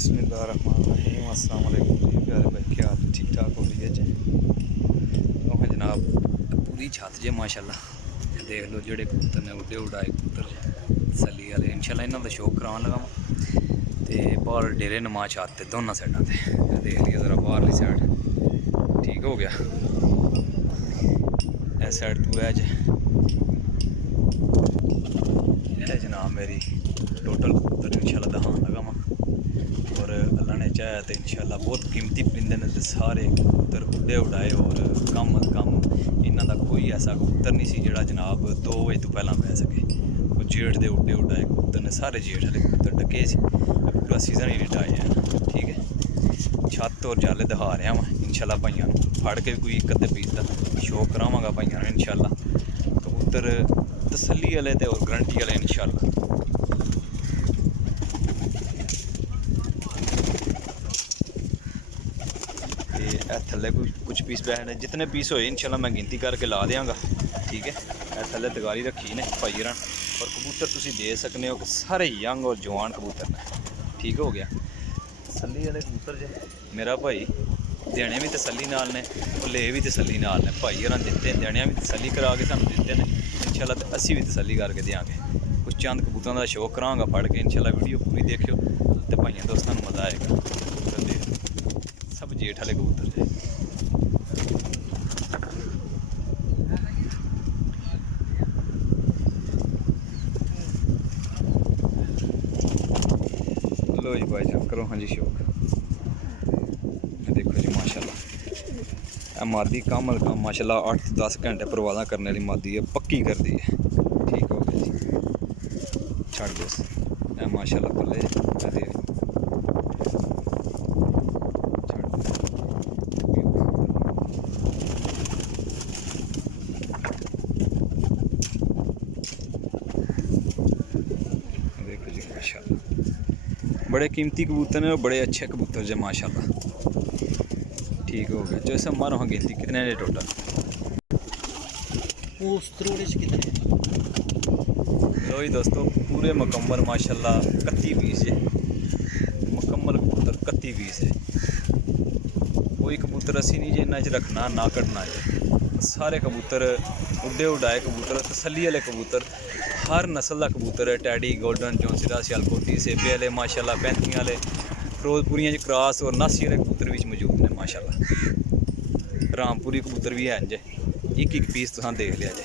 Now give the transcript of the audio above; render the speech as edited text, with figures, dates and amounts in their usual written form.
बिस्मिल्लाहिर्रहमानिर्रहीम। अस्सलाम वालेकुम जी प्यारे भाई, क्या हाल ठीक ठाक हो रही है जी। तो हाँ जनाब, पूरी छत जे माशाल्लाह देख लो, जेह्ड़े कबूतर ने उड्डे उड़ाए कबूतर तसल्ली वाले इंशाल्लाह इन्हां दा शौक करान लगा ते बाहर डेरे नमा छत ते दोनों साइडां ते देख लिया जरा बाहरली साइड ठीक हो गया। इस साइड तू है जनाब मेरी टोटल कबूतर इंशाल्लाह दखान लगा वा और अल्लाह ने चाहे तो इंशाल्लाह बहुत कीमती परिंदे ने ते सारे कबूतर उड्डे उड़ाए और कम अज कम इन्हां दा कोई ऐसा कबूतर नहीं सी जेड़ा जनाब 2 बजे तो पहला पै सके। वो जेठ दे उड्डे उड़ाए कबूतर ने, सारे जेठ वाले कबूतर डके सी, पूरा सीजन ही रिटाए है। ठीक है, छत और जाले दिखा रहा वा इंशाल्लाह भाइयों फड़ के कोई एक अद्धे पीस का शौक करावांगा भाइयों इंशाल्लाह। कबूतर तसल्ली वाले ते और गारंटी वाले इंशाल्लाह। थल्ले कुछ पीस बैठने जितने पीस होए इंशाल्लाह मैं गिनती करके ला देंगा। ठीक है, थल्ले तगारी रखी ने भाई और कबूतर तुसी दे सकने हो कि सारे यंग और जवान कबूतर ने। ठीक हो गया, तसल्ली वाले कबूतर जे मेरा भाई देने भी तसल्ली नाल ने और ले भी तसल्ली नाल ने। भाई और दिते देने भी तसल्ली करा के सानू दिते ने इंशाल्लाह, तो असी भी तसल्ली करके देंगे। कुछ चंद कबूतरों का शौक करांगा फड़ के इंशाल्लाह। वीडियो पूरी देखियो तो भाइयों दोस्तों मज़ा आएगा। सब जेठ वाले कबूतर जे लो जी भाई जान करो हाँ जी शौक। देखो जी माशाल्लाह मादी कामल काम माशाल्लाह 8-10 घंटे परवादा करने वाली मादी है, पक्की कर दी है। ठीक हो गया जी, छड़ दो माशाल्लाह पल्ले देखो जी माशाल्लाह बड़े कीमती कबूतर ने और बड़े अच्छे कबूतर जो माशाल्लाह। ठीक हो गया, जो सब मारो हाँ गिनती कितने ने टोटल लो जी दोस्तों पूरे मुकम्मल माशाल्लाह 31 पीस है। मुकम्मल कबूतर 31 पीस है। कोई कबूतर असी नहीं जे इन्ना च रखना ना कटना है। सारे कबूतर उड्डे उड़ाए कबूतर, तसल्ली वाले कबूतर, हर नस्ल का कबूतर है। टैडी, गोल्डन, जौनसिरा, सियालकोटी, सेबे वाले माशाल्लाह, पैंथी वाले, फिरोजपुरियां क्रॉस और नासी वाले कबूतर भी मौजूद ने माशाल्लाह। रामपुरी कबूतर भी हैं जे, एक पीस तुसां देख लिया जे।